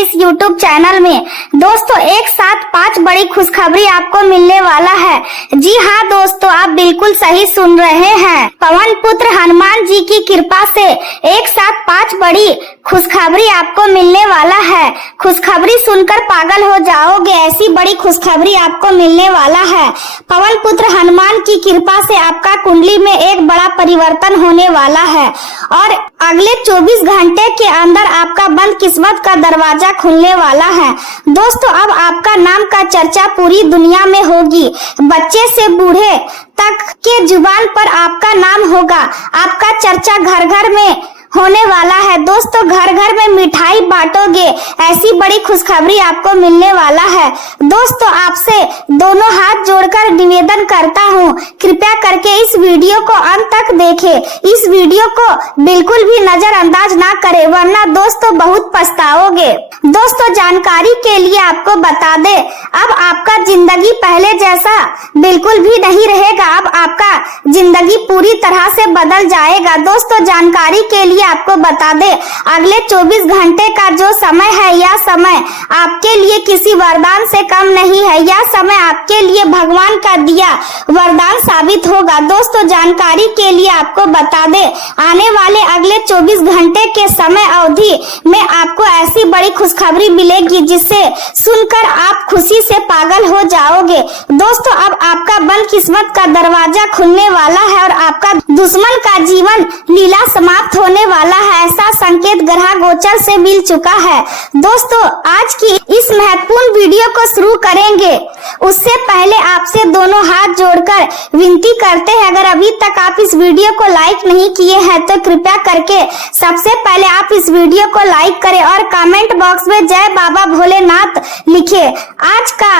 इस YouTube channel में। दोस्तों एक साथ 5 बड़ी खुशखबरी आपको मिलने वाला है। जी हाँ दोस्तों, आप बिल्कुल सही सुन रहे हैं। पवन पुत्र हनुमान जी की कृपा से एक साथ 5 बड़ी खुशखबरी आपको मिलने वाला है। खुशखबरी सुनकर पागल हो जाओगे, ऐसी बड़ी खुशखबरी आपको मिलने वाला है। पवन पुत्र हनुमान की कृपा से आपका कुंडली में एक बड़ा परिवर्तन होने वाला है और अगले 24 घंटे के अंदर आपका बंद किस्मत का दरवाजा खुलने वाला है। दोस्तों अब आपका नाम का चर्चा पूरी दुनिया में होगी। बच्चे से बूढ़े तक के जुबान पर आपका नाम होगा। आपका चर्चा घर घर में होने वाला है। दोस्तों घर घर में मिठाई बांटोगे, ऐसी बड़ी खुशखबरी आपको मिलने वाला है। दोस्तों आपसे दोनों हाथ जोड़कर निवेदन करता हूँ, कृपया करके इस वीडियो को अंत तक देखें। इस वीडियो को बिल्कुल भी नजरअंदाज ना करें, वरना दोस्तों बहुत पछताओगे। दोस्तों जानकारी के लिए आपको बता दे, अब आपका जिंदगी पहले जैसा बिल्कुल भी नहीं रहेगा। अब आपका जिंदगी पूरी तरह से बदल जाएगा। दोस्तों जानकारी के लिए आपको बता दे, अगले 24 घंटे का जो समय है, यह समय आपके लिए किसी वरदान से कम नहीं है। यह समय आपके लिए भगवान का दिया वरदान साबित होगा। दोस्तों जानकारी के लिए आपको बता दे, आने वाले अगले 24 घंटे के समय अवधि में आपको ऐसी बड़ी खुशखबरी मिलेगी जिसे सुनकर आप खुशी से पागल हो जाओगे। दोस्तों अब आपका बंद किस्मत का दरवाजा खुलने वाला है और आपका दुश्मन का जीवन लीला समाप्त होने वाला है, ऐसा संकेत ग्रह गोचर से मिल चुका है। दोस्तों आज की इस महत्वपूर्ण वीडियो को शुरू करेंगे, उससे पहले आपसे दोनों हाथ जोड़कर विनती करते हैं, अगर अभी तक आप इस वीडियो को लाइक नहीं किए हैं तो कृपया करके सबसे पहले आप इस वीडियो को लाइक करें और कमेंट बॉक्स में जय बाबा भोलेनाथ लिखें। आज का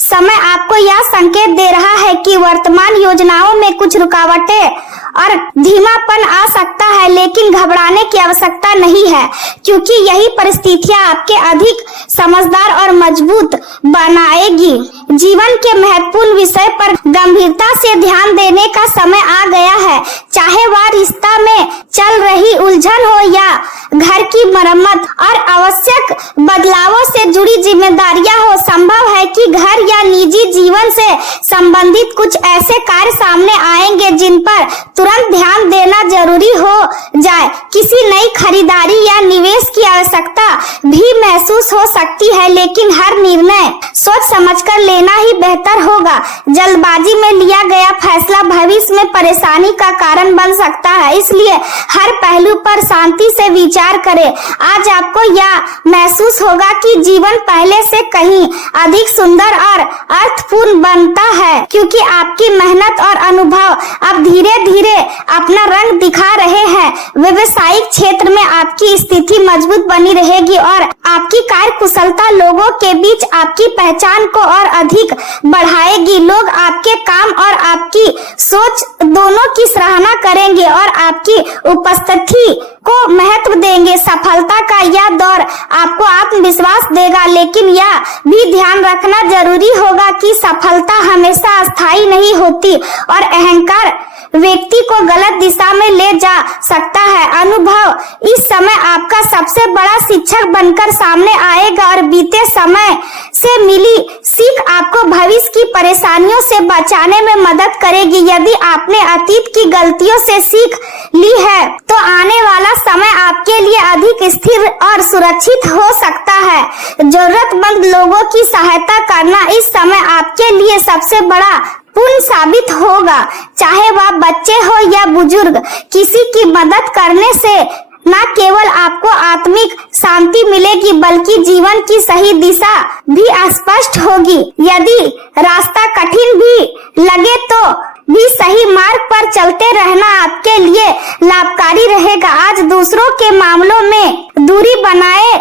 समय आपको यह संकेत दे रहा है कि वर्तमान योजनाओं में कुछ रुकावटें और धीमापन आ सकता है, लेकिन घबराने की आवश्यकता नहीं है, क्योंकि यही परिस्थितियां आपके अधिक समझदार और मजबूत बनाएगी। जीवन के महत्वपूर्ण विषय पर गंभीरता से ध्यान देने का समय आ गया है। चाहे वह रिश्ता में चल रही उलझन हो या घर की मरम्मत और आवश्यक बदलावों से जुड़ी जिम्मेदारियां हो, संभव है कि घर या निजी जीवन से संबंधित कुछ ऐसे कार्य सामने आएंगे जिन पर तुरंत ध्यान देना जरूरी हो जाए। किसी नई खरीदारी या निवेश की आवश्यकता भी महसूस हो सकती है, लेकिन हर निर्णय सोच समझकर लेना ही बेहतर होगा। जल्दबाजी में लिया गया फैसला भविष्य में परेशानी का कारण बन सकता है, इसलिए हर पहलू पर शांति से विचार करें। आज आपको यह महसूस होगा कि जीवन पहले से कहीं अधिक सुंदर और अर्थपूर्ण बनता है, क्योंकि आपकी मेहनत और अनुभव अब धीरे धीरे अपना रंग दिखा रहे हैं। व्यवसायिक क्षेत्र में आपकी स्थिति मजबूत बनी रहेगी और आपकी कार्य कुशलता लोगों के बीच आपकी पहचान को और अधिक बढ़ाएगी। लोग आपके काम और आपकी सोच दोनों की सराहना करेंगे और आपकी उपस्थिति को महत्व देंगे। सफलता का यह दौर आपको आत्मविश्वास देगा, लेकिन यह भी ध्यान रखना जरूरी होगा कि सफलता हमेशा अस्थायी नहीं होती और अहंकार व्यक्ति को गलत दिशा में ले जा सकता है। अनुभव इस समय आपका सबसे बड़ा शिक्षक बनकर सामने आएगा और बीते समय से मिली सीख आपको भविष्य की परेशानियों से बचाने में मदद करेगी। यदि आपने अतीत की गलतियों से सीख ली है तो आने वाला समय आपके लिए अधिक स्थिर और सुरक्षित हो सकता है। जरूरतमंद लोगों की सहायता करना इस समय आपके लिए सबसे बड़ा पुण्य साबित होगा। चाहे वह बच्चे हो या बुजुर्ग, किसी की मदद करने से न केवल आपको आत्मिक शांति मिलेगी बल्कि जीवन की सही दिशा भी स्पष्ट होगी। यदि रास्ता कठिन भी लगे तो भी सही मार्ग पर चलते रहना आपके लिए लाभकारी रहेगा। आज दूसरों के मामलों में दूरी बनाए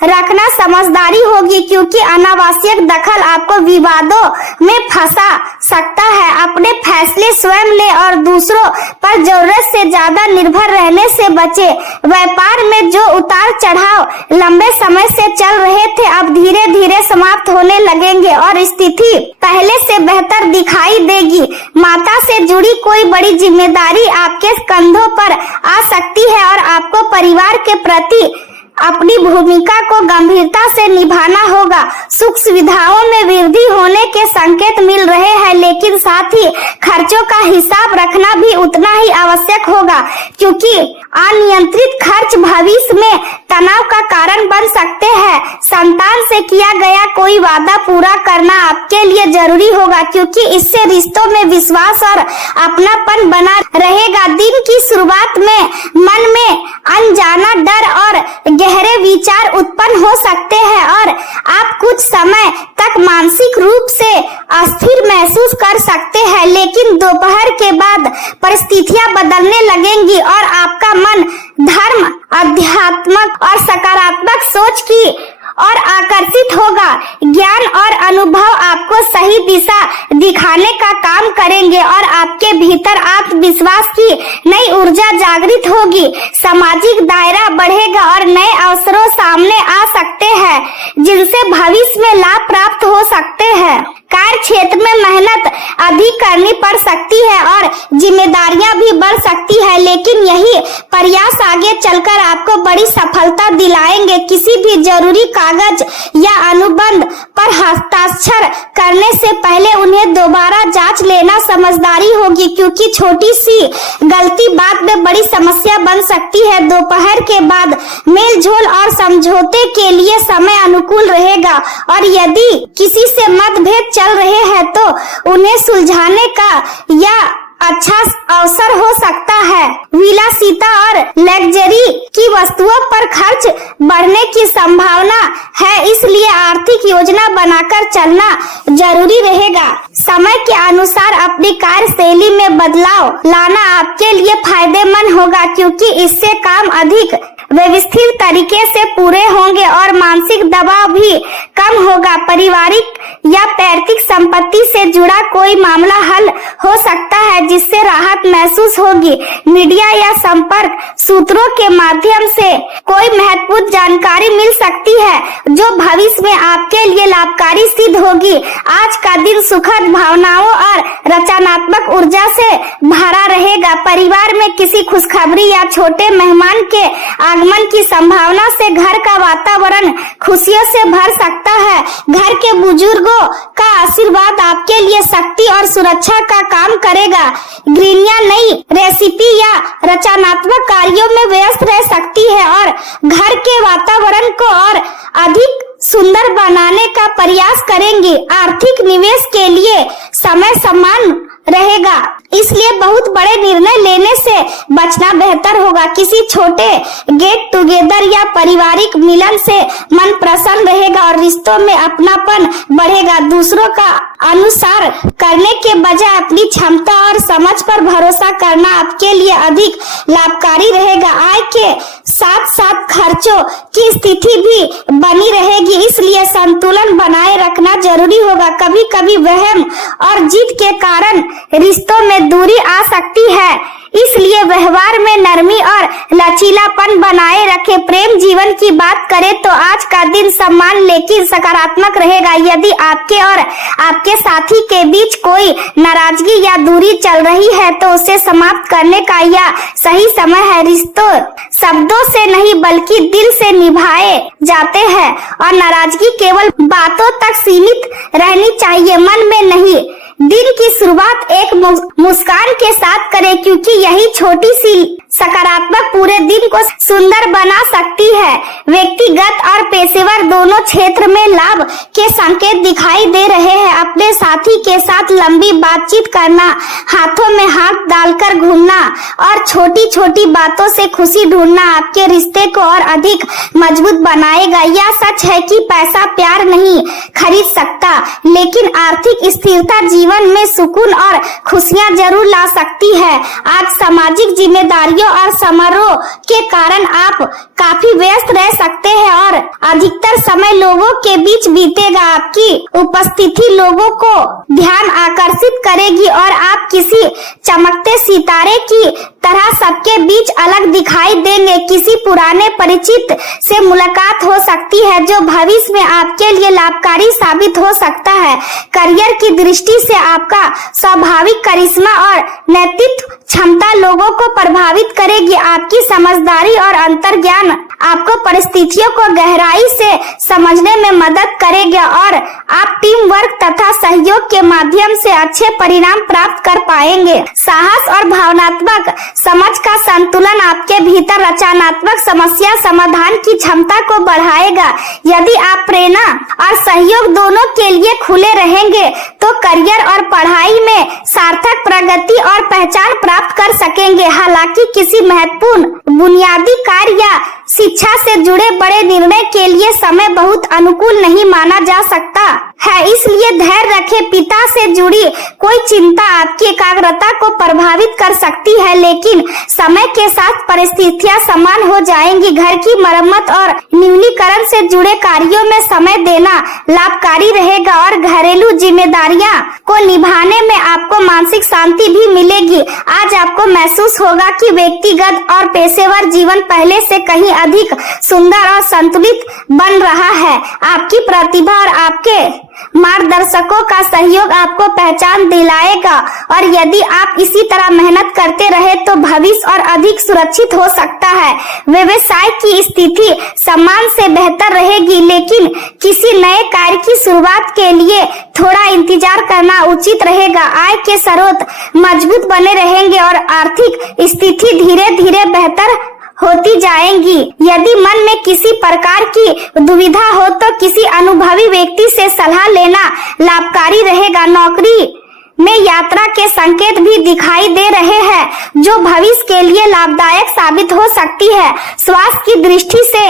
रखना समझदारी होगी, क्योंकि अनावश्यक दखल आपको विवादों में फंसा सकता है। अपने फैसले स्वयं ले और दूसरों पर जरूरत से ज्यादा निर्भर रहने से बचे। व्यापार में जो उतार चढ़ाव लंबे समय से चल रहे थे अब धीरे धीरे समाप्त होने लगेंगे और स्थिति पहले से बेहतर दिखाई देगी। माता से जुड़ी कोई बड़ी जिम्मेदारी आपके कंधों पर आ सकती है और आपको परिवार के प्रति अपनी भूमिका को गंभीरता से निभाना होगा। सुख सुविधाओं में वृद्धि होने के संकेत मिल रहे हैं, लेकिन साथ ही खर्चों का हिसाब रखना भी उतना ही आवश्यक होगा, क्योंकि अनियंत्रित खर्च भविष्य में तनाव का कारण बन सकते हैं। संतान से किया गया कोई वादा पूरा करना आपके लिए जरूरी होगा, क्योंकि इससे रिश्तों में विश्वास और अपनापन बना रहेगा। दिन की शुरुआत में मन में अनजाना डर और गहरे विचार उत्पन्न हो सकते हैं और आप कुछ समय तक मानसिक रूप से अस्थिर महसूस कर सकते हैं, लेकिन दोपहर के बाद परिस्थितियां बदलने लगेंगी और आपका मन धर्म, अध्यात्मक और सकारात्मक सोच की और आकर्षित होगा। ज्ञान और अनुभव आपको सही दिशा दिखाने का काम करेंगे और आपके भीतर आत्मविश्वास की नई ऊर्जा जागृत होगी। सामाजिक दायरा बढ़ेगा और नए अवसरों सामने आ सकते हैं, जिनसे भविष्य में लाभ प्राप्त हो सकते हैं। कार्य क्षेत्र में मेहनत अधिक करनी पड़ सकती है और जिम्मेदारियां भी बढ़ सकती है, लेकिन यही प्रयास आगे चलकर आपको बड़ी सफलता दिलाएंगे। किसी भी जरूरी कागज या अनुबंध पर हस्ताक्षर करने से पहले उन्हें दोबारा जांच लेना समझदारी होगी, क्योंकि छोटी सी गलती बाद में बड़ी समस्या बन सकती है। दोपहर के बाद मेलजोल और समझौते के लिए समय अनुकूल रहेगा और यदि किसी से मतभेद चल रहे हैं तो उन्हें सुलझाने का यह अच्छा अवसर हो सकता है। विलासिता और लग्जरी की वस्तुओं पर खर्च बढ़ने की संभावना है, इसलिए आर्थिक योजना बनाकर चलना जरूरी रहेगा। समय के अनुसार अपनी कार्यशैली में बदलाव लाना आपके लिए फायदेमंद होगा, क्योंकि इससे काम अधिक व्यवस्थित तरीके से पूरे होंगे और मानसिक दबाव भी कम होगा। पारिवारिक या पैतृक संपत्ति से जुड़ा कोई मामला हल हो सकता है, जिससे राहत महसूस होगी। मीडिया या संपर्क सूत्रों के माध्यम से कोई महत्वपूर्ण जानकारी मिल सकती है, जो भविष्य में आपके लिए लाभकारी सिद्ध होगी। आज का दिन सुखद भावनाओं और रचनात्मक ऊर्जा से भरा रहेगा। परिवार में किसी खुशखबरी या छोटे मेहमान के आगमन की संभावना से घर का वातावरण खुशियों से भर सकता है। घर के बुजुर्गों का आशीर्वाद आपके लिए शक्ति और सुरक्षा का काम करेगा। गृहिणियां नई रेसिपी या रचनात्मक कार्यों में व्यस्त रह सकती है और घर के वातावरण को और अधिक सुंदर बनाने का प्रयास करेंगी। आर्थिक निवेश के लिए समय समान रहेगा, इसलिए बहुत बड़े निर्णय लेने से बचना बेहतर होगा। किसी छोटे गेट टुगेदर या पारिवारिक मिलन से मन प्रसन्न रहेगा और रिश्तों में अपनापन बढ़ेगा। दूसरों का अनुसार करने के बजाय अपनी क्षमता और समझ पर भरोसा करना आपके लिए अधिक लाभकारी रहेगा। आय के साथ साथ खर्चों की स्थिति भी बनी रहेगी, इसलिए संतुलन बनाए रखना जरूरी होगा। कभी कभी वहम और जिद के कारण रिश्तों में दूरी आ सकती है, इसलिए व्यवहार में नरमी और लचीलापन बनाए रखे। प्रेम जीवन की बात करें तो आज का दिन सम्मान लेकिन सकारात्मक रहेगा। यदि आपके और आपके साथी के बीच कोई नाराजगी या दूरी चल रही है तो उसे समाप्त करने का यह सही समय है। रिश्तों शब्दों से नहीं बल्कि दिल से निभाए जाते हैं और नाराजगी केवल बातों तक सीमित रहनी चाहिए, मन में नहीं। दिन की शुरुआत एक मुस्कान के साथ करें, क्योंकि यही छोटी सी सकारात्मक पूरे दिन को सुंदर बना सकती है। व्यक्तिगत और पेशेवर दोनों क्षेत्र में लाभ के संकेत दिखाई दे रहे हैं। अपने साथी के साथ लंबी बातचीत करना, हाथों में हाथ डालकर घूमना और छोटी छोटी बातों से खुशी ढूंढना आपके रिश्ते को और अधिक मजबूत बनाएगा। यह सच है कि पैसा प्यार नहीं खरीद सकता, लेकिन आर्थिक स्थिरता जीवन में सुकून और खुशियां जरूर ला सकती है। आज सामाजिक जिम्मेदारियों और समारोह के कारण आप काफी व्यस्त रह सकते हैं और अधिकतर समय लोगों के बीच बीतेगा। आपकी उपस्थिति लोगों को ध्यान आकर्षित करेगी और आप किसी चमकते सितारे की तरह सबके बीच अलग दिखाई देंगे। किसी पुराने परिचित से मुलाकात हो सकती है जो भविष्य में आपके लिए लाभकारी साबित हो सकता है। करियर की दृष्टि से आपका स्वाभाविक करिश्मा और नेतृत्व क्षमता लोगों को प्रभावित करेगी। आपकी समझदारी और अंतर्ज्ञान आपको परिस्थितियों को गहराई से समझने में मदद करेगा और आप टीम वर्क तथा सहयोग के माध्यम से अच्छे परिणाम प्राप्त कर पाएंगे। साहस और भावनात्मक समझ का संतुलन आपके भीतर रचनात्मक समस्या समाधान की क्षमता को बढ़ाएगा। यदि आप प्रेरणा और सहयोग दोनों के लिए खुले रहेंगे तो करियर और पढ़ाई में सार्थक प्रगति और पहचान प्राप्त कर सकेंगे। हालांकि किसी महत्वपूर्ण बुनियादी कार्य या शिक्षा से जुड़े बड़े निर्णय के लिए समय बहुत अनुकूल नहीं माना जा सकता है, इसलिए धैर्य रखें। पिता से जुड़ी कोई चिंता आपकी एकाग्रता को प्रभावित कर सकती है, लेकिन समय के साथ परिस्थितियां समान हो जाएंगी। घर की मरम्मत और न्यूनीकरण से जुड़े कार्यों में समय देना लाभकारी रहेगा और घरेलू जिम्मेदारियां को निभाने में आपको मानसिक शांति भी मिलेगी। आज आपको महसूस होगा कि व्यक्तिगत और पेशेवर जीवन पहले से कहीं अधिक सुंदर और संतुलित बन रहा है। आपकी प्रतिभा और आपके मार्गदर्शकों का सहयोग आपको पहचान दिलाएगा और यदि आप इसी तरह मेहनत करते रहे तो भविष्य और अधिक सुरक्षित हो सकता है। व्यवसाय की स्थिति सम्मान से बेहतर रहेगी, लेकिन किसी नए कार्य की शुरुआत के लिए थोड़ा इंतजार करना उचित रहेगा। आय के स्रोत मजबूत बने रहेंगे और आर्थिक स्थिति धीरे धीरे बेहतर होती जाएंगी। यदि मन में किसी प्रकार की दुविधा हो तो किसी अनुभवी व्यक्ति से सलाह लेना लाभकारी रहेगा। नौकरी में यात्रा के संकेत भी दिखाई दे रहे हैं जो भविष्य के लिए लाभदायक साबित हो सकती है। स्वास्थ्य की दृष्टि से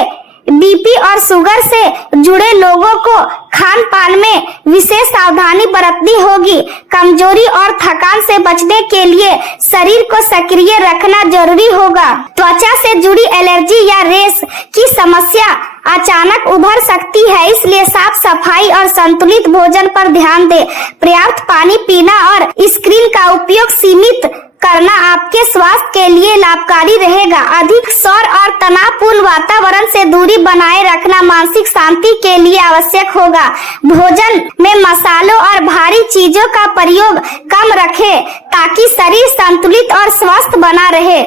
बीपी और शुगर से जुड़े लोगों को खान पान में विशेष सावधानी बरतनी होगी। कमजोरी और थकान से बचने के लिए शरीर को सक्रिय रखना जरूरी होगा। त्वचा से जुड़ी एलर्जी या रेश की समस्या अचानक उभर सकती है, इसलिए साफ सफाई और संतुलित भोजन पर ध्यान दें। पर्याप्त पानी पीना और स्क्रीन का उपयोग सीमित करना आपके स्वास्थ्य के लिए लाभकारी रहेगा। अधिक शोर और तनावपूर्ण वातावरण से दूरी बनाए रखना मानसिक शांति के लिए आवश्यक होगा। भोजन में मसालों और भारी चीजों का प्रयोग कम रखें ताकि शरीर संतुलित और स्वस्थ बना रहे।